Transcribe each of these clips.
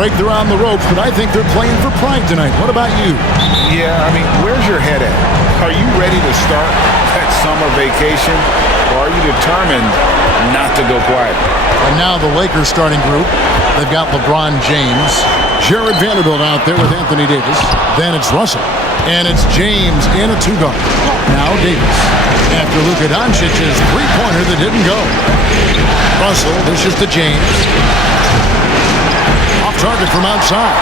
break, they're on the ropes, but I think they're playing for pride tonight. What about you? Yeah, I mean, where's your head at? Are you ready to start that summer vacation, or are you determined not to go quiet? And now the Lakers starting group. They've got LeBron James, Jared Vanderbilt out there with Anthony Davis. Then it's Russell. And it's James in a two-guard. Now Davis. After Luka Doncic's three-pointer that didn't go. Russell dishes to James. Off target from outside.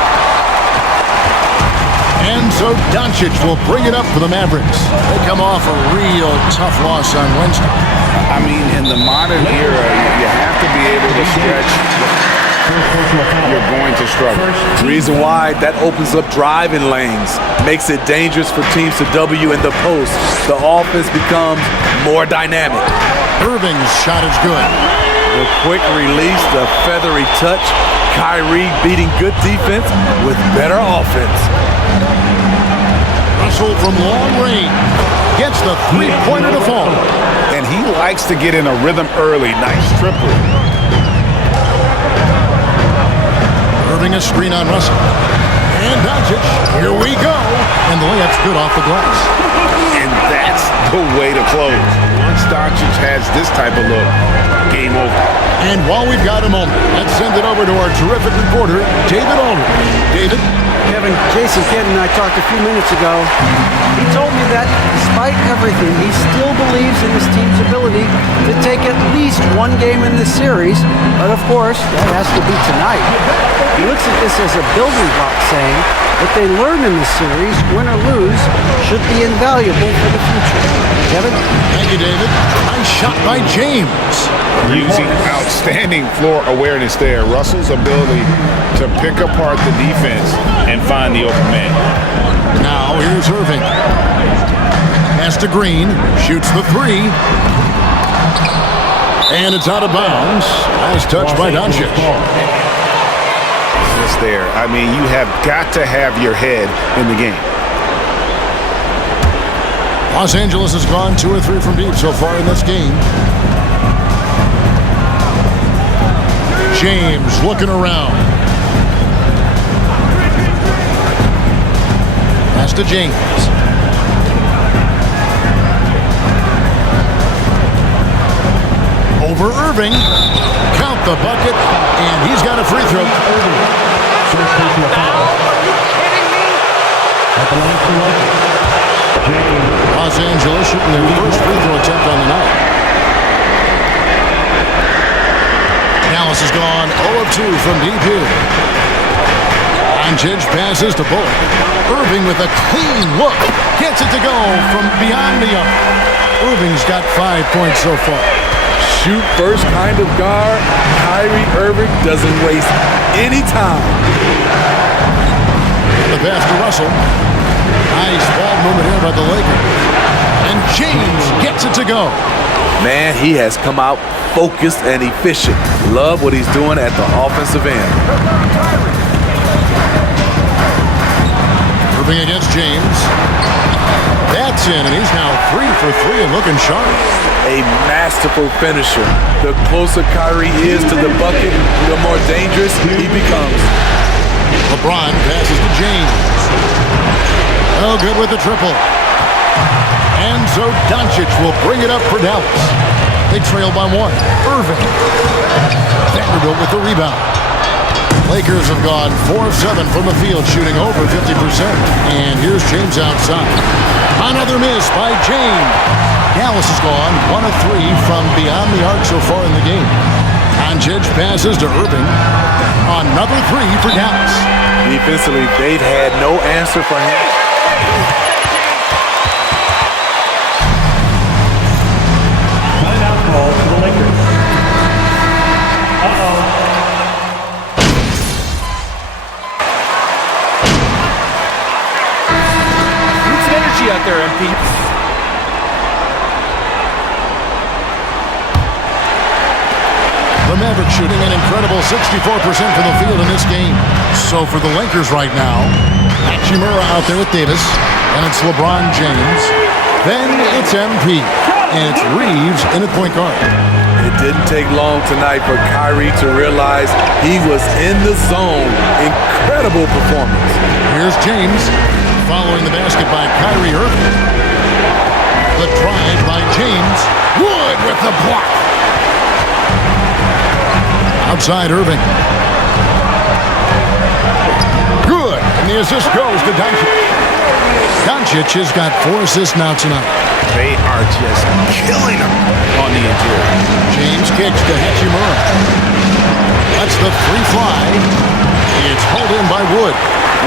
And so Doncic will bring it up for the Mavericks. They come off a real tough loss on Wednesday. I mean, in the modern era, you have to be able to stretch. You're going to struggle. Reason why, that opens up driving lanes, makes it dangerous for teams to W in the post. The offense becomes more dynamic. Irving's shot is good. The quick release, the feathery touch. Kyrie beating good defense with better offense. Russell from long range gets the three-pointer to fall. And he likes to get in a rhythm early. Nice triple. Irving a screen on Russell. And Doncic, here we go. And the layup's good off the glass. And that's the way to close. Once Doncic has this type of look, game over. And while we've got a moment, let's send it over to our terrific reporter, David Aldridge. David? Kevin, Jason Kidd and I talked a few minutes ago. He told me that despite everything, he still believes in his team's ability to take at least one game in this series. But of course, that has to be tonight. He looks at this as a building block, saying what they learn in this series, win or lose, should be invaluable for the future. Kevin? Thank you, David. Nice shot by James. Using outstanding floor awareness there. Russell's ability to pick apart the defense and find the open man. Now here's Irving. Pass to Green. Shoots the three. And it's out of bounds. Nice touch by Doncic. It's there. I mean, you have got to have your head in the game. Los Angeles has gone 2 or 3 from deep so far in this game. James looking around. Pass to James. Over Irving. Count the bucket. And he's got a free throw. Los Angeles shooting their first free throw attempt on the night. Dallas has gone 0 of 2 from deep here. Doncic passes to Bullock. Irving with a clean look. Gets it to go from beyond the arc. Irving's got 5 points so far. Shoot first kind of guard. Kyrie Irving doesn't waste any time. The pass to Russell. Nice ball movement here by the Lakers. And James gets it to go. Man, he has come out focused and efficient. Love what he's doing at the offensive end. Irving against James. That's in, and he's now 3 for 3 and looking sharp. A masterful finisher. The closer Kyrie is to the bucket, the more dangerous he becomes. LeBron passes to James. Oh, good with the triple. And so Doncic will bring it up for Dallas. They trail by 1. Irving. Vanderbilt with the rebound. Lakers have gone 4 of 7 from the field, shooting over 50%. And here's James outside. Another miss by James. Dallas has gone 1 of 3 from beyond the arc so far in the game. Doncic passes to Irving. Another 3 for Dallas. Defensively, they've had no answer for him. Timeout call for the Lakers. Need some energy out there, MP. The Mavericks shooting an incredible 64% from the field in this game. So for the Lakers right now, Hachimura out there with Davis, and it's LeBron James. Then it's MP, and it's Reeves in at point guard. It didn't take long tonight for Kyrie to realize he was in the zone. Incredible performance. Here's James following the basket by Kyrie Irving. The drive by James. Wood with the block. Outside Irving. Good. And the assist goes to Doncic. Doncic has got 4 assists now tonight. They are just killing him on the interior. James kicks to Hachimura. That's the free fly. It's pulled in by Wood.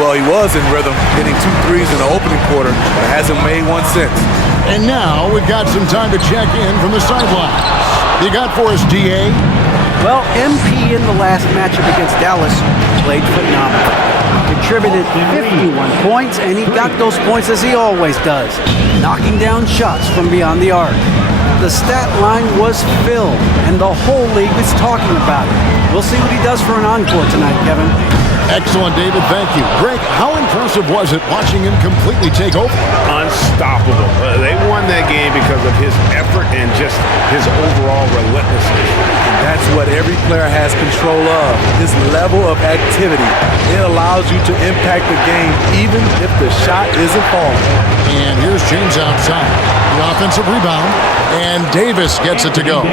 Well, he was in rhythm, hitting 2 threes in the opening quarter, but hasn't made one since. And now we've got some time to check in from the sidelines. You got for us, D.A.? Well, MP in the last matchup against Dallas played phenomenal. Contributed 51 points, and he got those points as he always does, knocking down shots from beyond the arc. The stat line was filled, and the whole league is talking about it. We'll see what he does for an encore tonight, Kevin. Excellent, David. Thank you. Greg, how impressive was it watching him completely take over? Unstoppable. They won that game because of his effort and just his overall relentlessness. That's what every player has control of, his level of activity. It allows you to impact the game even if the shot isn't falling. And here's James outside. The offensive rebound, and Davis gets it to go.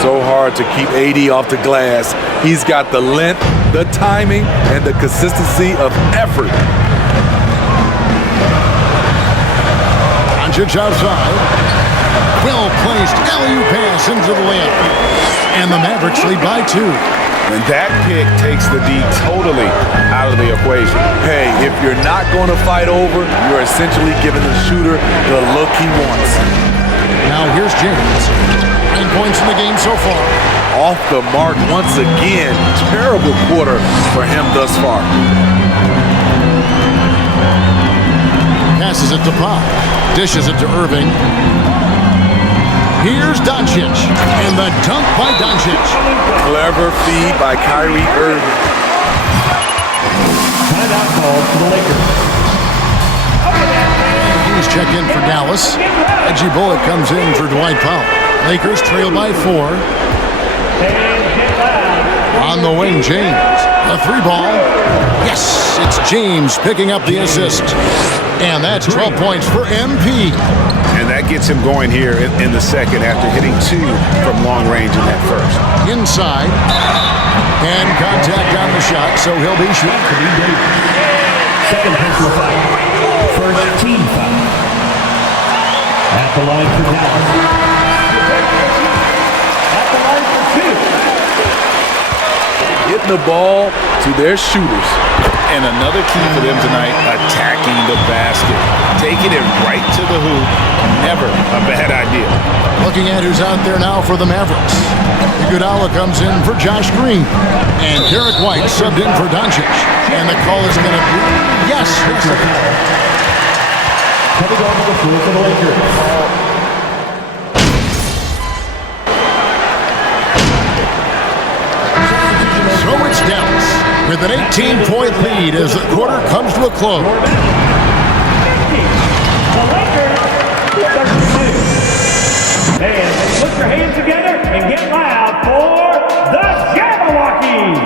So hard to keep AD off the glass. He's got the length, the timing, and the consistency of effort. Doncic outside. Well placed alley-oop pass into the layup. And the Mavericks lead by 2. And that pick takes the D totally out of the equation. Hey, if you're not going to fight over, you're essentially giving the shooter the look he wants. Now here's James. 9 points in the game so far. Off the mark once again. Terrible quarter for him thus far. Passes it to Pop. Dishes it to Irving. Here's Doncic. And the dunk by Doncic. Clever feed by Kyrie Irving. Timeout call for the Lakers. He's check in for Dallas. Reggie Bullock comes in for Dwight Powell. Lakers trail by 4. On the wing, James. A 3-ball. Yes, it's James picking up the assist. And that's 12 points for MP. And that gets him going here in the second after hitting 2 from long range in that first. Inside. And contact on the shot, so he'll be shooting. Second personal foul. First team foul. At the line for Dallas. At the line for 2. Getting the ball to their shooters. And another key for them tonight, attacking the basket. Taking it right to the hoop. Never a bad idea. Looking at who's out there now for the Mavericks. Iguodala comes in for Josh Green. And Derek White subbed in for Doncic. And the call is going to be, yes. Coming on the floor for the Lakers. So it's Dallas with an 18-point lead as the quarter comes to a close. The Lakers 32. And put your hands together and get loud for the Jabberwockies.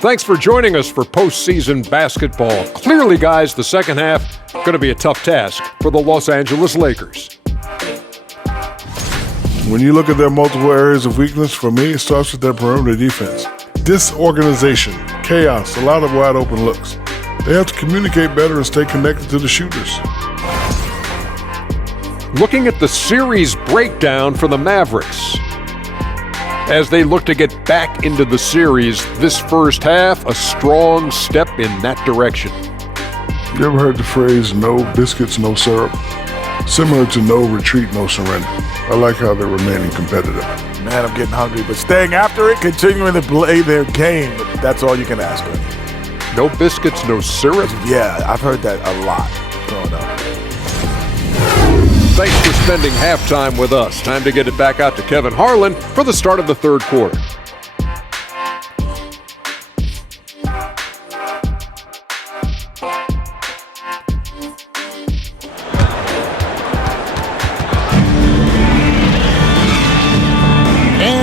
Thanks for joining us for postseason basketball. Clearly, guys, the second half going to be a tough task for the Los Angeles Lakers. When you look at their multiple areas of weakness, for me, it starts with their perimeter defense. Disorganization, chaos, a lot of wide open looks. They have to communicate better and stay connected to the shooters. Looking at the series breakdown for the Mavericks. As they look to get back into the series, this first half, a strong step in that direction. You ever heard the phrase, no biscuits, no syrup? Similar to no retreat, no surrender. I like how they're remaining competitive. Man, I'm getting hungry, but staying after it, continuing to play their game, that's all you can ask for. No biscuits, no syrup? Yeah, I've heard that a lot growing up. Thanks for spending halftime with us. Time to get it back out to Kevin Harlan for the start of the third quarter.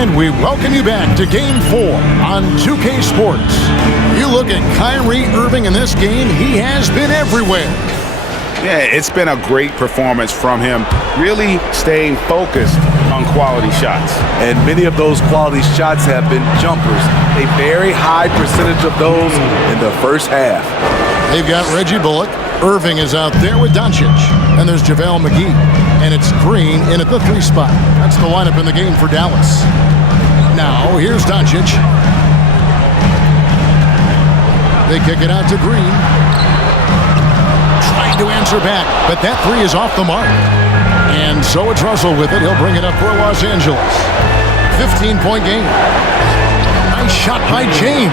And we welcome you back to Game 4 on 2K Sports. You look at Kyrie Irving in this game, he has been everywhere. Yeah, it's been a great performance from him, really staying focused on quality shots. And many of those quality shots have been jumpers. A very high percentage of those in the first half. They've got Reggie Bullock. Irving is out there with Doncic. And there's JaVale McGee. And it's Green in at the 3 spot. That's the lineup in the game for Dallas. Now, here's Doncic. They kick it out to Green. Trying to answer back, but that 3 is off the mark. And so it's Russell with it. He'll bring it up for Los Angeles. 15-point game. Nice shot by James.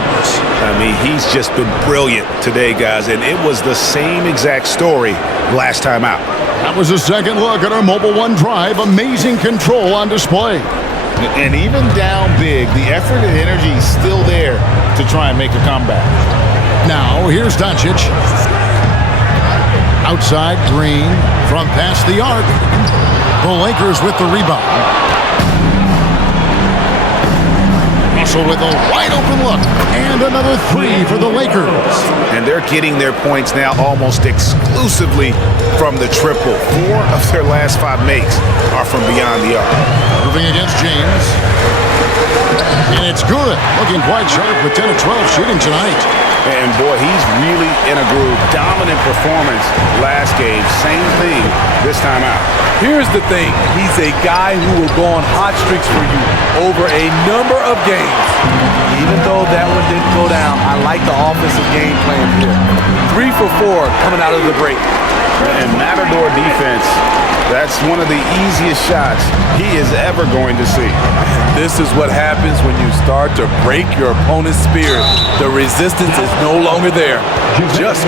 I mean, he's just been brilliant today, guys, and it was the same exact story last time out. That was a second look at our Mobile One drive. Amazing control on display. And even down big, the effort and energy is still there to try and make a comeback. Now, here's Doncic. Outside, Green from past the arc. The Lakers with the rebound. Russell with a wide open look. And another 3 for the Lakers. And they're getting their points now almost exclusively from the triple. 4 of their last 5 makes are from beyond the arc. Moving against James. And it's good. Looking quite sharp with 10 of 12 shooting tonight. And boy, he's really in a groove. Dominant performance last game. Same thing this time out. Here's the thing. He's a guy who will go on hot streaks for you over a number of games. Even though that one didn't go down, I like the offensive game plan here. 3 for 4 coming out of the break. And Matador defense, that's one of the easiest shots he is ever going to see. This is what happens when you start to break your opponent's spirit. The resistance is no longer there. Just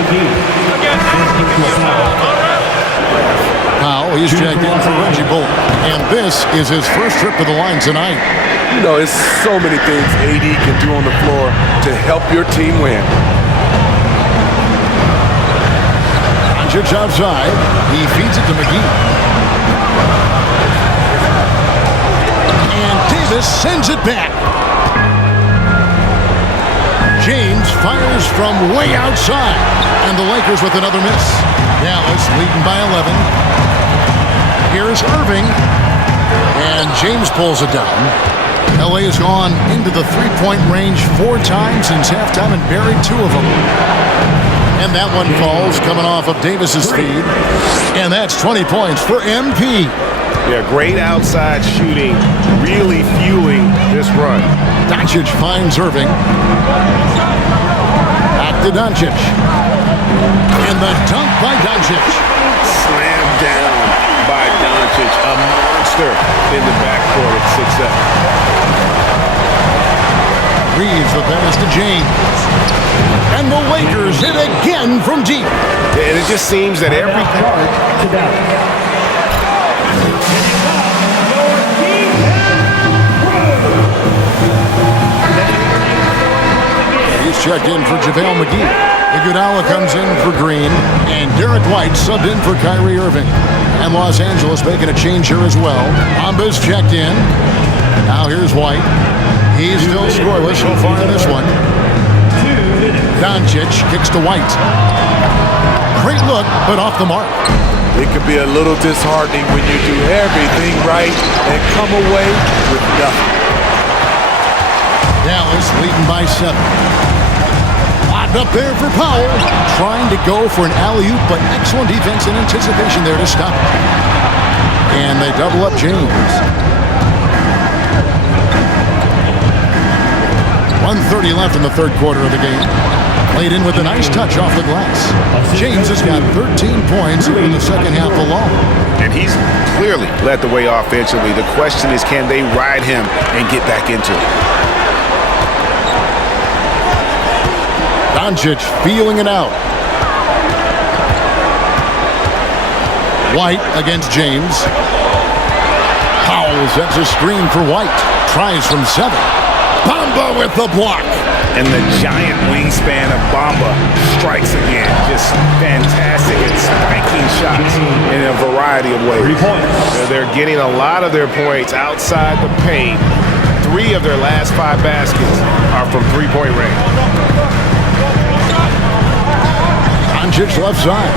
Now he's checked in for Reggie Bullock. And this is his first trip to the line tonight. You know, it's so many things AD can do on the floor to help your team win. Doncic outside. He feeds it to McGee. And Davis sends it back. James fires from way outside. And the Lakers with another miss. Dallas leading by 11. Here's Irving. And James pulls it down. LA has gone into the three-point range 4 times since halftime and buried 2 of them. And that one falls coming off of Davis's feed. And that's 20 points for MP. Yeah, great outside shooting, really fueling this run. Doncic finds Irving. Back to Doncic. And the dunk by Doncic. Slammed down by Doncic, a monster in the backcourt at 6'7". Reeves the pass to James. And the Lakers hit again from deep. And it just seems that every... He's checked in for JaVale McGee. Iguodala comes in for Green. And Derek White subbed in for Kyrie Irving. And Los Angeles making a change here as well. Amba's checked in. Now here's White. He's still scoreless so far in this one. Doncic kicks to White. Great look, but off the mark. It can be a little disheartening when you do everything right and come away with nothing. Dallas leading by 7. Locked up there for Powell. Trying to go for an alley-oop, but excellent defense and anticipation there to stop it. And they double up James. 1:30 left in the third quarter of the game. Played in with a nice touch off the glass. James has got 13 points in the second half alone. And he's clearly led the way offensively. The question is, can they ride him and get back into it? Doncic feeling it out. White against James. Powell sets a screen for White. Tries from 7. Bamba with the block. And the giant wingspan of Bamba strikes again. Just fantastic and spiking shots in a variety of ways. 3 points. They're getting a lot of their points outside the paint 3 of their last 5 baskets are from three-point range. Doncic left side.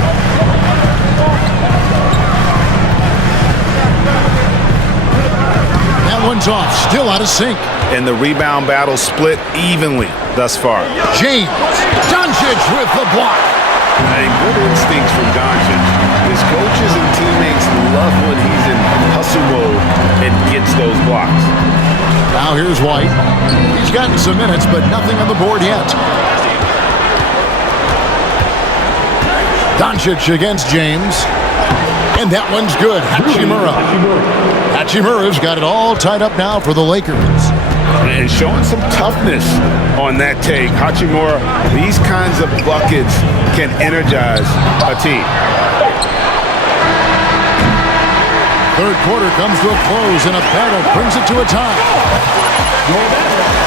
That one's off, still out of sync. And the rebound battle split evenly thus far. James, Doncic with the block. Hey, good instincts from Doncic. His coaches and teammates love when he's in hustle mode and gets those blocks. Now here's White. He's gotten some minutes, but nothing on the board yet. Doncic against James. And that one's good. Hachimura's got it all tied up now for the Lakers. And showing some toughness on that take. Hachimura, these kinds of buckets can energize a team. Third quarter comes to a close, and a battle brings it to a tie. Your Mavericks,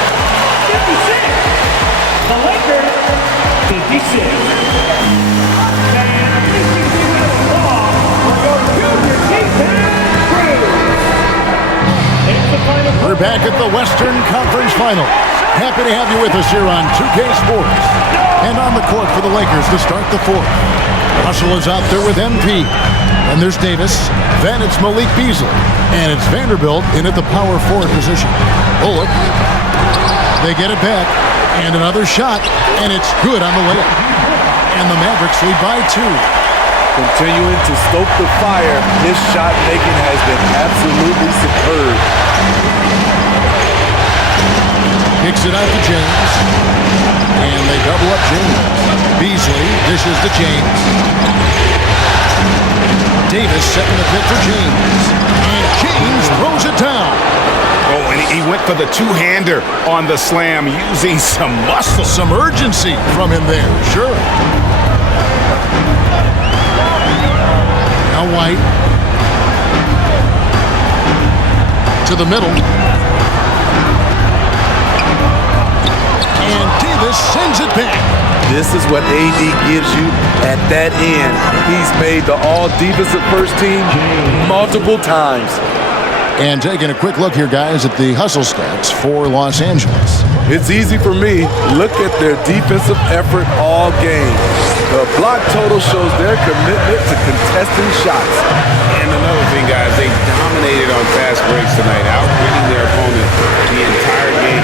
56. The Lakers, 56. And this is the song for your junior defense crew. It's the final. We're back at the Western Conference Final. Happy to have you with us here on 2K Sports. And on the court for the Lakers to start the fourth. Russell is out there with MP. And there's Davis. Then it's Malik Beasley. And it's Vanderbilt in at the power forward position. Bullock. They get it back. And another shot. And it's good on the layup. And the Mavericks lead by 2. Continuing to stoke the fire, his shot making has been absolutely superb. Kicks it out to James. And they double up James. Beasley dishes to James. Davis setting the pit for James. And James throws it down. Oh, and he went for the two-hander on the slam, using some muscle. Some urgency from him there, sure. Now White. To the middle. And Davis sends it back. This is what AD gives you at that end. He's made the all-defensive first team multiple times. And taking a quick look here, guys, at the hustle stats for Los Angeles. It's easy for me. Look at their defensive effort all game. The block total shows their commitment to contesting shots. And another thing, guys, they dominated on fast breaks tonight, outwitting their opponent the entire game.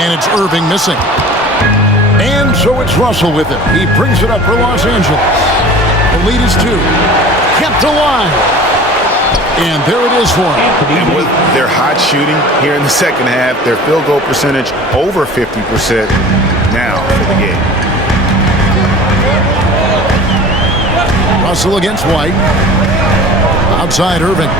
And it's Irving missing. And so it's Russell with it. He brings it up for Los Angeles. The lead is 2. Kept alive. And there it is for him. And with their hot shooting here in the second half, their field goal percentage over 50% now for the game. Russell against White. Outside Irving.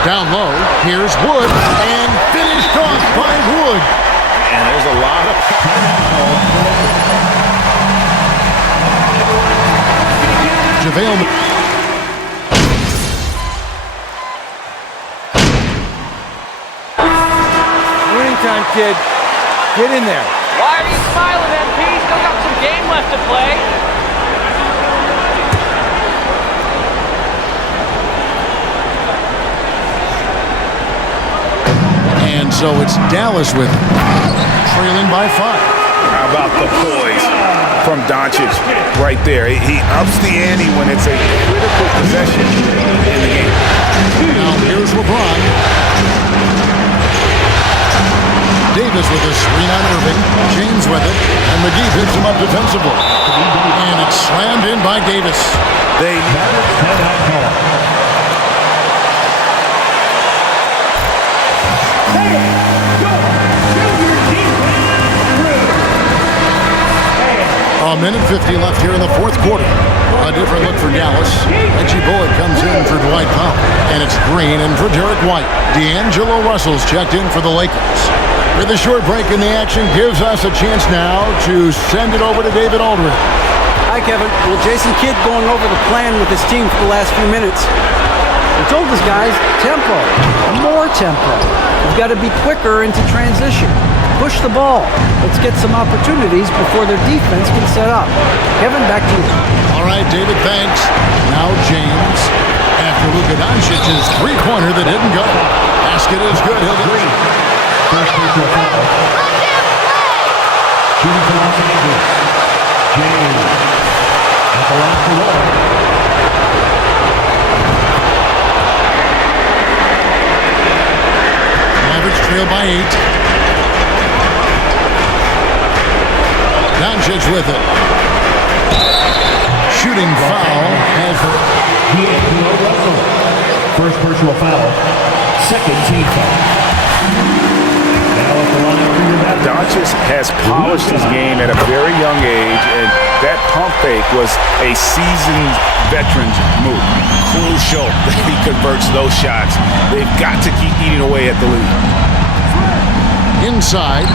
Down low, here's Wood, and finished off by Wood. And there's a lot of... JaVale. Winning time, kid. Get in there. Why are you smiling, MP? Still got some game left to play. And so it's Dallas with it, trailing by 5. How about the poise from Doncic right there? He ups the ante when it's a critical possession in the game. Now here's LeBron. Davis with a screen on Irving. James with it. And McGee picks him up defensively. And it's slammed in by Davis. They never Timeout call. A minute 50 left here in the fourth quarter. A different look for Dallas. Reggie Bullock comes in for Dwight Powell. And it's Green in for Derek White. D'Angelo Russell's checked in for the Lakers. With a short break in the action gives us a chance now to send it over to David Aldridge. Hi, Kevin. Well, Jason Kidd going over the plan with his team for the last few minutes. We told us guys, tempo, more tempo. We've got to be quicker into transition. push the ball. Let's get some opportunities before their defense can set up. Kevin, back to you. All right, David, thanks. Now James. After Luka Doncic's three-pointer that didn't go. Basket is good. He'll get it. First personal foul. Shooting for Los Angeles. James. At the line for one. Mavericks trail by 8. Doncic with it. Shooting foul. D'Angelo Russell. First personal foul. Second team foul. Now at the line for your Mavericks. Doncic has polished his game at a very young age, and that pump fake was a seasoned veteran's move. Crucial that he converts those shots. They've got to keep eating away at the lead. Inside.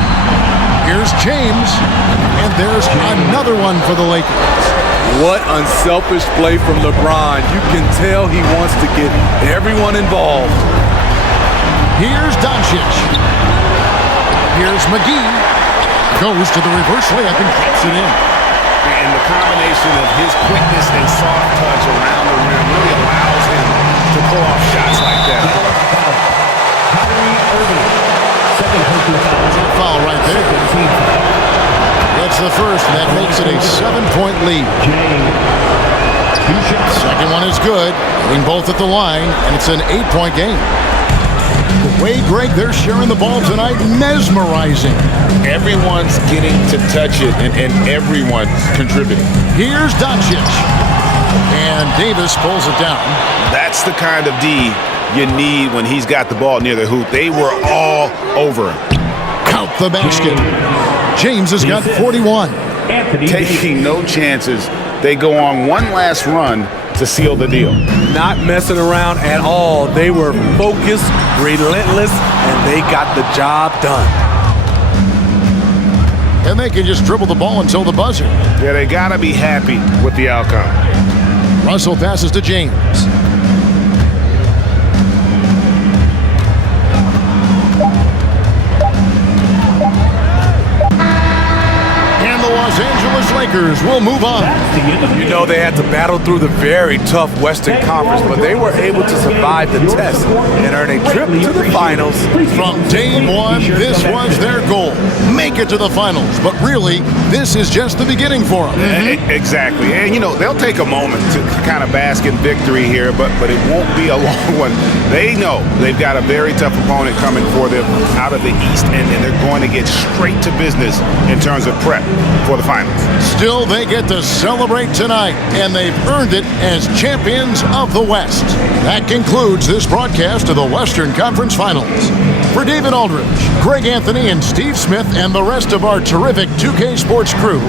Here's James. And there's another one for the Lakers. What unselfish play from LeBron. You can tell he wants to get everyone involved. Here's Doncic. Here's McGee. Goes to the reverse layup and drops it in. And the combination of his quickness and soft touch around the rim really allows him to pull off shots like that. Second personal foul. Foul right there. That's the first, and that makes it a 7-point lead. Second one is good, hitting both at the line, and it's an 8-point game. The way, Greg, they're sharing the ball tonight, mesmerizing. Everyone's getting to touch it, and everyone's contributing. Here's Doncic, and Davis pulls it down. That's the kind of D you need when he's got the ball near the hoop. They were all over him. Count the basket. James has got 41. Taking no chances. They go on one last run to seal the deal. Not messing around at all. They were focused, relentless, and they got the job done. And they can just dribble the ball until the buzzer. Yeah, they got to be happy with the outcome. Russell passes to James. And the Los Angeles Lakers will move on. You know they had to battle through the very tough Western Conference, but they were able to survive the test and earn a trip to the finals. From day one, this was their goal. Make it to the finals. But really, this is just the beginning for them. Exactly. And, you know, they'll take a moment to kind of bask in victory here, but it won't be a long one. They know they've got a very tough opponent coming for them out of the East, and they're going to get straight to business in terms of prep for the finals. Still, they get to celebrate tonight, and they've earned it as champions of the West. That concludes this broadcast of the Western Conference Finals. For David Aldridge, Greg Anthony, and Steve Smith, and the rest of our terrific 2K Sports crew,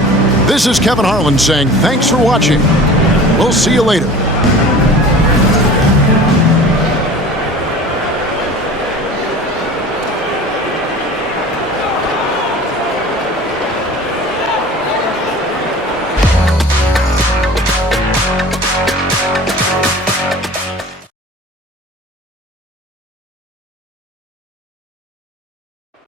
this is Kevin Harlan saying thanks for watching. We'll see you later.